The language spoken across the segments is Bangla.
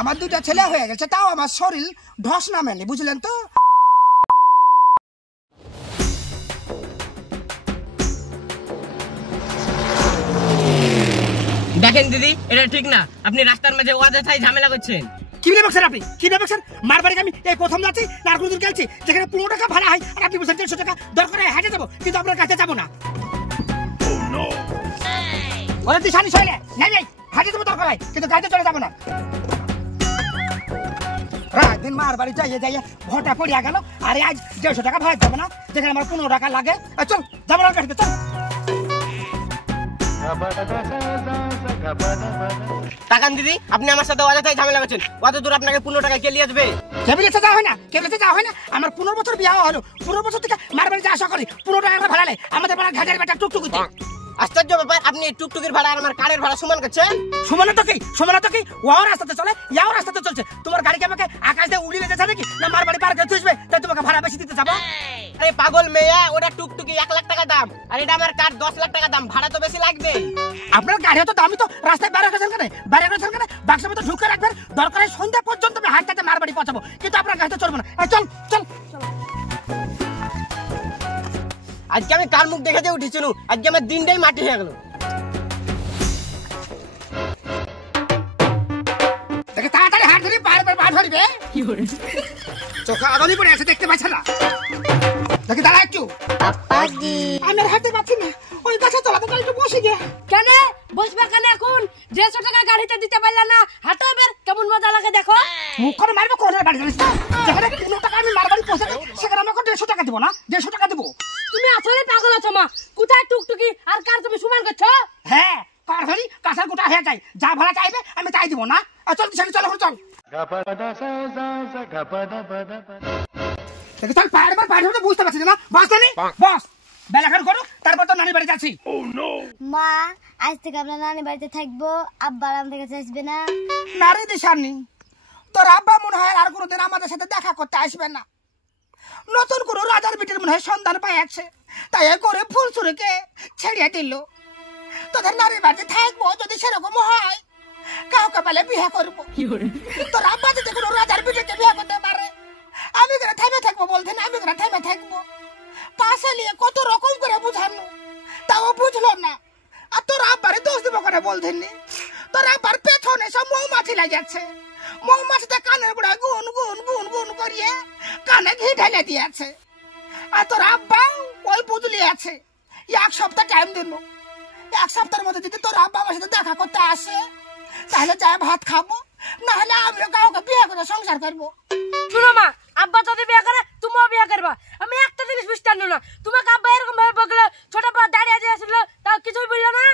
আমার দুইটা ছেলে হয়ে গেছে, তাও আমার শরীর ঢস নামেনি, বুঝলেন তো? দেখেন দিদি, এটা ঠিক না। আপনি রাস্তার মাঝে অযথাই ঝামেলা করছেন। কি বলছেন আপনি? কি বলছেন? মারবাড়ি আমি এই প্রথম যাচ্ছি, নারকুলদুর গেছি, যেখানে 15 টাকা ভাড়া হয়, আর আপনি বলছেন 150 টাকা দরকার হয় হেঁটে যাবো, কিন্তু আপনার কাছে যাবো না। ওরা তুই সানি শৈলে নেই হেঁটে যাবো দরকার হয়, কিন্তু গাড়িতে চলে যাবো না। রাত দিন মার বাড়ি যাইয়ে যাইয়ে ভটা পড়িয়া গেল, আর আজ 150 টাকা ভাড়া যাবো না, যেখানে আমার 15 টাকা লাগে। চল যাবো না গাড়িতে, চল। তাকান দিদি, আপনি আমার সাথে অযথাই ঝামেলা করছেন। অত দূর আপনাকে 15 টাকা কে নিয়ে আসবে? কেবিলেতে যাওয়া হয় না, কেবিলেতে যাওয়া হয় না। আমার 15 বছর বিয়ে হলো, 15 বছর থেকে মার বাড়ি যাওয়া আসা করি, 15 টাকা ভাড়া নেই। আমাদের পাড়ার ঘাটের বেটা টুকটুকিতে। আশ্চর্য ব্যাপার, আপনি টুকটুকির ভাড়া আর আমার কারের ভাড়া সমান করছেন। সমানে তো কি ওর রাস্তাতে চলে, ইয়াও রাস্তাতে চলছে। তোমার গাড়িকে আমাকে আকাশ দিয়ে উড়িয়ে যেতে নাকি, না মার বাড়ি পার করে তুলবে, তাই তোমাকে ভাড়া বেশি দিতে যাবো? আরে পাগল মেয়ে, ওটা টুকটুকি 1 লাখ টাকা দাম, আর এটা আমার কার 10 লাখ টাকা দাম, ভাড়া তো বেশি লাগবে। আপনার গাড়ি তো দামি, তো রাস্তায় বেড়ে গেছেন কেন? বাক্সের মতো ঢুকে রাখবেন, দরকার হয় সন্ধ্যা পর্যন্ত আমি হাঁটতে মার বাড়ি পৌঁছাবো, কিন্তু আপনার গাড়িতে চলবো না। চল চল। আজকে আমি কার মুখ দেখে যে উঠেছিল, আজকে আমার দিনটাই মাটি হয়ে গেল। তাড়াতাড়ি হাত ধরি, পা ধরবে। চোখে আগুনই পড়ে আছে, দেখতে পাচ্ছ না? দেখি দাঁড়া একটু, আমি আর হাঁটতে পারছি না, ওই গাছে তলাতে একটু বসে গে। কেন বসবে কেন? এখন 150 টাকা গাড়িতে দিতে পারলে না, হাঁটো এবার, কেমন মজা লাগে দেখো। মুখ করে মারবো, কোনের বাড়ি জানিস না? যেখানে 15 টাকা আমি মার বাড়ি পৌঁছাবো, সেখানে আমাকে 150 টাকা দিব না, 150 টাকা দেবো। তুমি আসলে পাগল আছো মা। কোথায় টুকটুকি আর কার তুমি সমান করছো? হ্যাঁ, কার ধরি কাঁচার গোটা হয়ে যায়, যা ভাড়া চাইবে আমি তাই দিব না। চল চল চল চল। চল পাড়ে বুঝতে পারছিস না? বস জানি বস, বেলাখান করো, তারপর তো নানি বাড়ি যাচ্ছি। মা, আজ থেকে আমরা নানি বাড়িতে থাকবো, আব্বা আমাদের কাছে আসবে না। নারী দিশানি, তোর আব্বা মনে হয় আর কোনোদিন আমাদের সাথে দেখা করতে আসবে না। নতুন কোনো রাজার বিটির মনে হয় সন্ধান পাইয়াছে, তাই করে ফুলছুরিকে ছেড়িয়ে দিল। তোদের নারী বাড়িতে থাকবো, যদি সেরকম হয় কাউকে পেলে বিয়ে করবো। তোর আব্বা যদি কোনো রাজার বিটিকে বিয়ে করতে পারে, আমি করে থেমে থাকবো বলতে না, আমি করে থেমে থাকবো। পাশে নিয়ে কত রকম করে বুঝানো, তাও বুঝলো না। আর তোর আব্বারে দোষ দিব করে বলতেন, তোর আব্বার পেছনে সব মৌমাছি লাগিয়েছে, মৌমাছিতে কানের গোড়ায় গুন গুন গুন গুন করিয়ে কানে ঘি ঢেলে দিয়েছে। আর তোর আব্বা ওই বুঝলি আছে, 1 সপ্তাহ টাইম দিল। 1 সপ্তাহের মধ্যে যদি তোর আব্বা আমার সাথে দেখা করতে আসে, তাহলে চায় ভাত খাবো, না হলে আমিও কাউকে বিয়ে করে সংসার করবো। শুনো মা, আব্বা যদি বিয়ে করে তুমিও বিয়ে করবা। আমি একটা জিনিস বুঝতে পারলো না, তোমাকে আব্বা এরকম ভাবে বকলো, ছোট বাবা দাঁড়িয়ে যে আসলো, তাও কিছুই বললো না।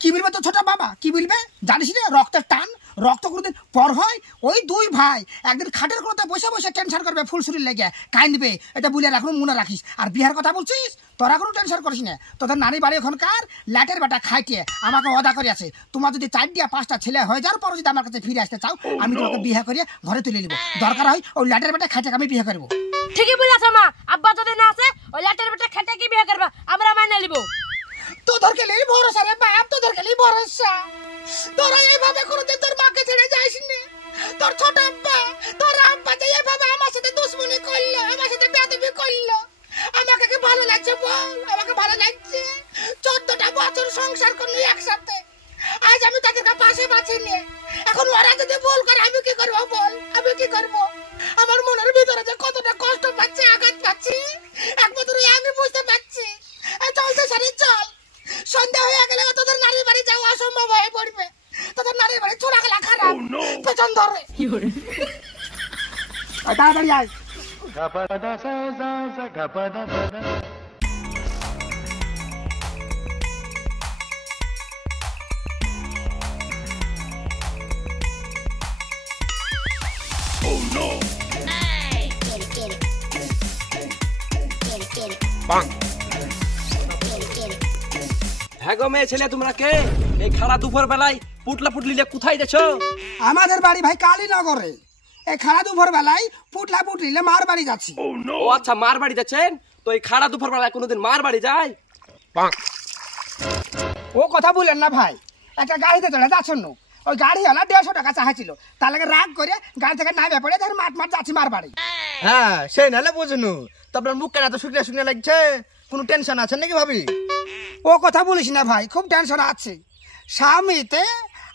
কি বলবে তো ছোট বাবা, কি বলবে জানিস না? রক্তের টান, রক্ত কোনোদিন পর হয়। ওই 2 ভাই একদিন খাটের কোনোতে বসে বসে টেনশন করবে, ফুলসুরির লেগে কাঁদবে, এটা বুঝলে এখন মনে রাখিস। আর বিহার কথা বলছিস, তোরা কোনো টেনশন করিস না। তোদের নারী বাড়ি ওখানকার ল্যাটের বেটা খাইতে আমাকে অদা করে আছে। তোমার যদি 4-5টা ছেলে হয়ে যাওয়ার পর যদি আমার কাছে ফিরে আসতে চাও, আমি তোমাকে বিয়ে করিয়ে ঘরে তুলে নিব। দরকার হয় ওই ল্যাটের বেটা খাইতে আমি বিয়ে করবো। ঠিকই বলেছো মা, আব্বা যদি না আসে ওই ল্যাটের বেটা খেটে কি বিয়ে করবা, আমরা মাইনে নিব। তোদেরকে নিয়ে ভরসা রে বাপ, তোদেরকে নিয়ে ভরসা। তোরা এইভাবে কোনোদিন তোর মাকে ছেড়ে যাইস নি। তোর ছোট আব্বা, তোর আব্বা যে এইভাবে আমার সাথে দুশ্মনী করলো, আমার সাথে বেয়াদবি করলো, আমাকে কি ভালো লাগছে বল? আমাকে ভালো লাগছে? 14টা বছর সংসার করলো একসাথে, আজ আমি তাদেরকে পাশে পাচ্ছি নি। এখন ওরা যদি ভুল করে আমি কি করবো বল? আমি কি করবো? আমার মনের ভিতরে যে কতটা কষ্ট পাচ্ছি, আঘাত পাচ্ছি, একমাত্র আমি বুঝতে পারছি। চল তো সারি চল, সন্ধ্যা হয়ে গেলে তোদের নারীর বাড়ি যাওয়া অসম্ভব হয়ে পড়বে। তোদের নারীর বাড়ি চোরা গেলা খারাপ, পেছন ধরে তাড়াতাড়ি আয়। হ্যাঁ গো মেয়ে ছেলে, তোমরা কে? এই খাড়া দুপুর বেলায় পুটলা পুটলিলে কোথায় যাচ্ছ? আমাদের বাড়ি ভাই কালীনগরে। এই খাড়া দুপুর বেলায় পুটলা পুটলিলে মার বাড়ি যাচ্ছি। ও আচ্ছা, মার বাড়ি যাচ্ছেন? তো এই খাড়া দুপুর বেলায় কোনোদিন মার বাড়ি যায়? ও কথা বললেন না ভাই, একটা গাড়িতে চলে যাচ্ছেন, ওই গাড়িওয়ালা 150 টাকা চাইছিল, তার লাগে রাগ করে গাড়ি থেকে নামে পড়ে ধর মাঠ যাচ্ছি মার বাড়ি। হ্যাঁ সেই নালে বুঝনু, তো আপনার মুখ কেন এত শুকনো শুকনো লাগছে? কোনো টেনশন আছে নাকি ভাবি? ও কথা বলিস না ভাই, খুব টেনশন আছে। স্বামীতে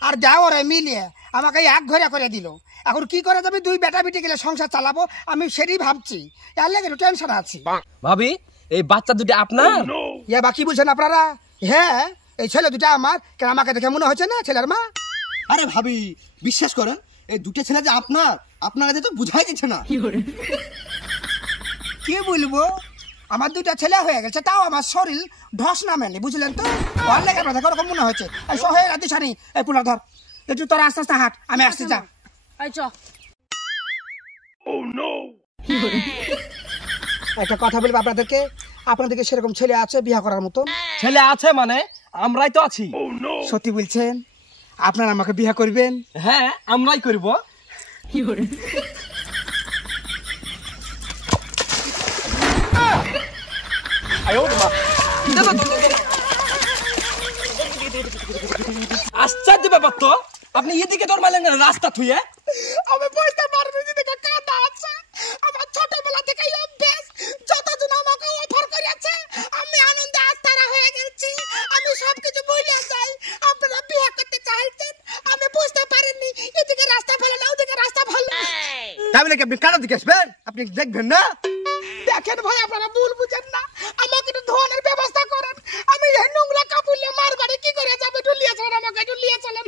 আর দেওরে মিলিয়ে আমাকে এক ঘরে করে দিল। এখন কি করে যাবে, 2 বেটা বেটি গেলে সংসার চালাবো, আমি সেটাই ভাবছি। এর লাগে একটু টেনশন আছে। ভাবি এই বাচ্চা দুটো আপনার? ইয়া বাকি বলছেন আপনারা? হ্যাঁ, এই ছেলে দুটা আমার। কেন আমাকে দেখে মনে হচ্ছে না ছেলের মা? আরে ভাবি বিশ্বাস করেন, এই দুটো ছেলে যে আপনার কাছে তো বুঝাই দিচ্ছে না। কি বলবো, আমার 2টা ছেলে হয়ে গেছে, তাও আমার শরীর ঢস নামেনি, বুঝলেন তো? ওর লেগে আপনার ওরকম মনে হচ্ছে। এই সহে রাতে ছানি, এই পুলার ধর, একটু তোর আস্তে আস্তে হাঁট, আমি আসতে যা। এই চ। একটা কথা বলবো আপনাদেরকে সেরকম ছেলে আছে বিয়ে করার মতন? ছেলে আছে মানে আমরাই তো আছি। সত্যি বলছেন? আপনারা আমাকে বিয়ে করবেন? হ্যাঁ আমরাই করব। আশ্চর্য ব্যাপার তো, আপনি এদিকে দৌড় মারলেন না রাস্তা থুয়ে? আমি বুঝতে পারিনি যে দেখে কাঁদা আছে। আমার ছোটবেলা থেকেই অভ্যাস, যতজন আমাকে অফার করেছে আমি আনন্দে আস্তারা হয়ে গেছি। আমি সবকিছু ভুলে যাই। আপনারা বিয়ে করতে চাইতেন, আমি বুঝতে পারিনি এদিকে রাস্তা ভালো না ওদিকে রাস্তা ভালো। তাহলে কি আপনি কারো দিকে আসবেন? আপনি দেখবেন না? দেখেন ভাই, আপনারা ভুল বুঝেন না, আমাকে একটু ধোয়ানোর ব্যবস্থা করেন। আমি এই নোংরা কাপড় নিয়ে মার বাড়ি কি করে যাবে, একটু লিয়ে চলেন, আমাকে একটু লিয়ে চলেন।